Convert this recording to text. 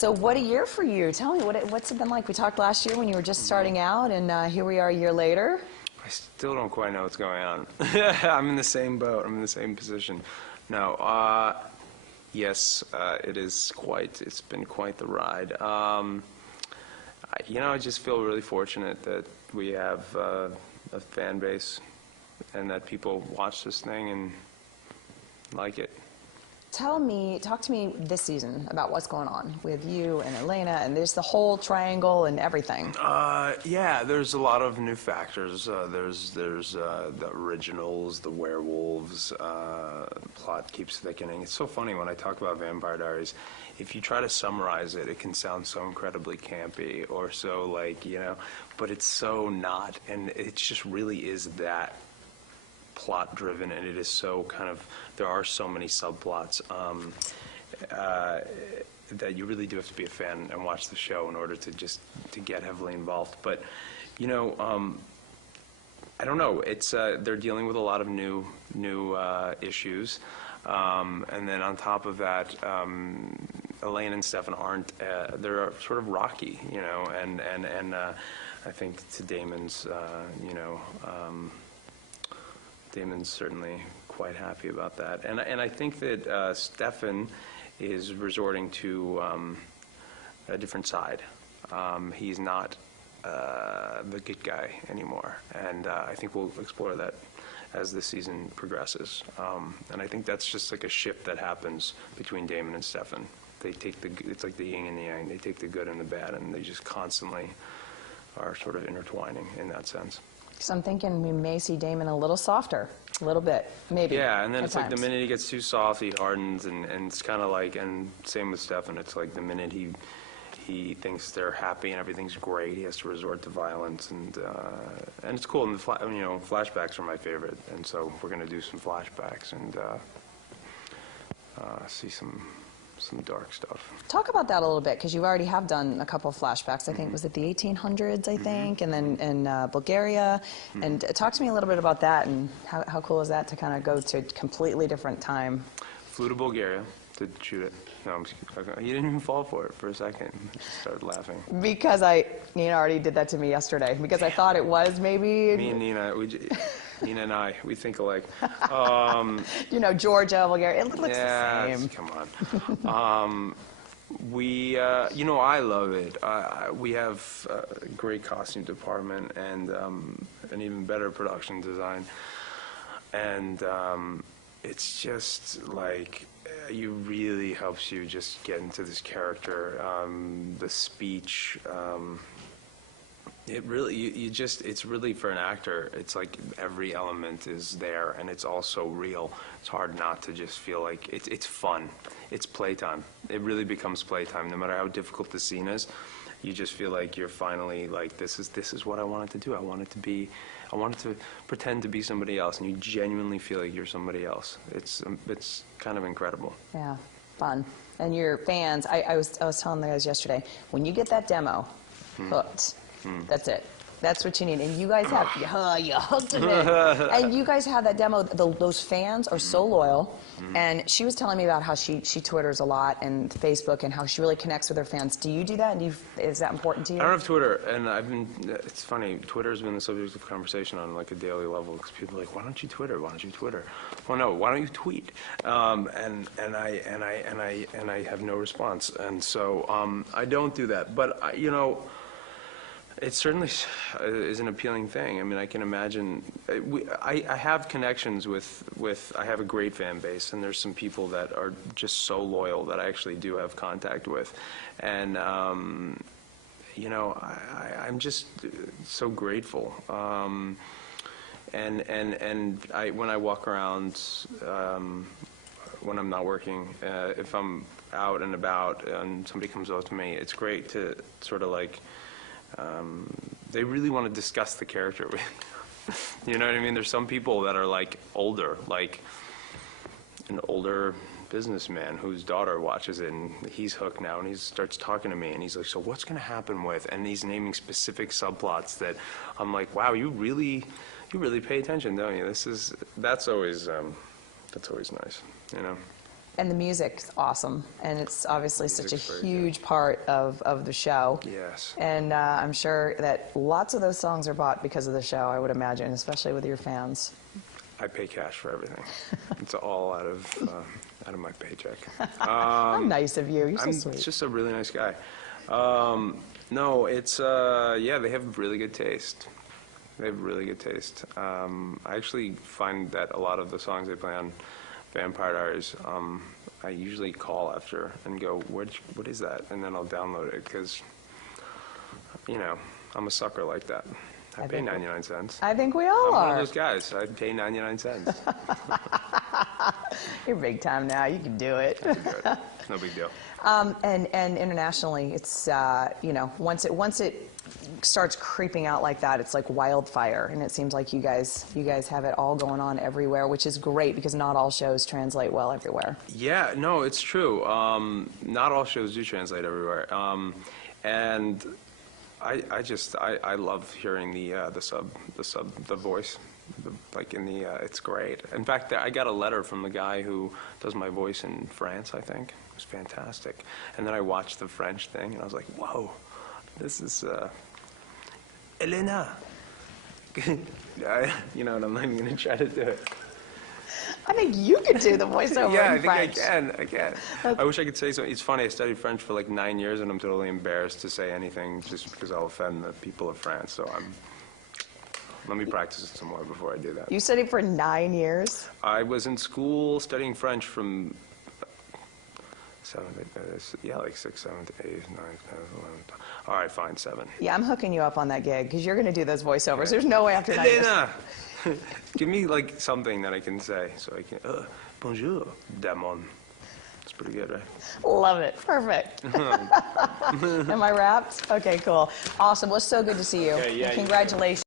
So what a year for you. Tell me, what's it been like? We talked last year when you were just starting out, and here we are a year later. I still don't quite know what's going on. I'm in the same boat. I'm in the same position. No, yes, it's been quite the ride. I just feel really fortunate that we have a fan base and that people watch this thing and like it. Talk to me this season about what's going on with you and Elena, and there's the whole triangle and everything. Yeah, there's a lot of new factors. There's the originals, the werewolves. The plot keeps thickening. It's so funny when I talk about Vampire Diaries. If you try to summarize it, it can sound so incredibly campy or so but it's so not, and it just really is that plot driven, and it is so there are so many subplots that you really do have to be a fan and watch the show in order to get heavily involved. But I don't know, it's they're dealing with a lot of new issues, and then on top of that, Elaine and Stefan aren't they're sort of rocky, and I think to Damon's Damon's certainly quite happy about that, and I think that Stefan is resorting to a different side. He's not the good guy anymore, and I think we'll explore that as the season progresses. And I think that's just like a shift that happens between Damon and Stefan. They take it's like the yin and the yang. They take the good and the bad, and they just constantly are sort of intertwining in that sense. So I'm thinking we may see Damon a little softer, a little bit, maybe. Yeah, and then it's times. like the minute he gets too soft, he hardens, and it's kind of like, and same with Stefan, it's like the minute he thinks they're happy and everything's great, he has to resort to violence, and it's cool. And flashbacks are my favorite, and so we're going to do some flashbacks and see some dark stuff. Talk about that a little bit, because you already have done a couple of flashbacks. I think, was it the 1800s, I think, and then in Bulgaria. And talk to me a little bit about that, and how cool is that to kind of go to a completely different time? Flew to Bulgaria to shoot it. No, I'm just kidding. You didn't even fall for it for a second. Just started laughing. Because Nina already did that to me yesterday, because I thought it was maybe... Me and Nina, Nina and I, we think alike. Georgia, Bulgaria, it looks the same. Come on. I love it. We have a great costume department and an even better production design. And it's just like, it really helps you just get into this character. The speech, it really, it's really, for an actor, it's like every element is there, and it's all so real. It's hard not to just feel like it's fun. It's playtime. It really becomes playtime. No matter how difficult the scene is, you just feel like you're finally like, this is what I wanted to do. I wanted to pretend to be somebody else, and you genuinely feel like you're somebody else. It's kind of incredible. Yeah, fun. And your fans, I was telling the guys yesterday, when you get that demo hooked, that's it. That's what you need. And you guys have, you hooked them in. And you guys have that demo. Those fans are so loyal. And she was telling me about how she Twitters a lot and Facebook, and how she really connects with her fans. Do you do that? And is that important to you? I don't have Twitter, and it's funny, Twitter's been the subject of conversation on like a daily level, because people are like, why don't you Twitter? Why don't you Twitter? Well, no, why don't you tweet? And I have no response. And so I don't do that. But it certainly is an appealing thing. I mean, I can imagine. I have connections with. I have a great fan base, and there's some people that are just so loyal that I actually do have contact with, and I'm just so grateful. And when I walk around, when I'm not working, if I'm out and about and somebody comes up to me, it's great to sort of like. They really want to discuss the character with you. You know what I mean? There's some people that are like older, like an older businessman whose daughter watches it, and he's hooked now, and he starts talking to me, and he's like, so what's going to happen with, and he's naming specific subplots that I'm like, wow, you really pay attention, don't you? That's always nice, And the music's awesome, and it's obviously such a Music's very huge part of the show. Yes. And I'm sure that lots of those songs are bought because of the show, I would imagine, especially with your fans. I pay cash for everything. It's all out of my paycheck. How nice of you. You're so I'm sweet. just a really nice guy. No, it's yeah, they have really good taste. They have really good taste. I actually find that a lot of the songs they play on Vampire Diaries, I usually call after and go, what is that? And then I'll download it because, you know, I'm a sucker like that. I pay 99 cents. I think we all I'm are. one of those guys. I pay 99 cents. You're big time now. You can do it. I can do it. No big deal. And internationally, it's you know, once it starts creeping out like that, it's like wildfire, and it seems like you guys have it all going on everywhere, which is great because not all shows translate well everywhere. Yeah, no, it's true. Not all shows do translate everywhere, and I love hearing the voice, like in the it's great. In fact, I got a letter from the guy who does my voice in France, I think. It was fantastic. And then I watched the French thing, and I was like, whoa, this is Elena. You know, and I'm not even going to try to do it. I think you could do the voiceover Yeah, in I French. think I can. I wish I could say something. It's funny, I studied French for like 9 years, and I'm totally embarrassed to say anything just because I'll offend the people of France. So let me practice it some more before I do that. You studied for 9 years? I was in school studying French from 6, 7, 8, 9, 10, 11. All right, fine, 7. Yeah, I'm hooking you up on that gig because you're going to do those voiceovers. There's no way after 9 years. Elena! Give me like something that I can say so I can, bonjour, Damon. It's pretty good, right? Love it. Perfect. Am I wrapped? Okay, cool. Awesome. Well, it's so good to see you. Okay, yeah, Congratulations.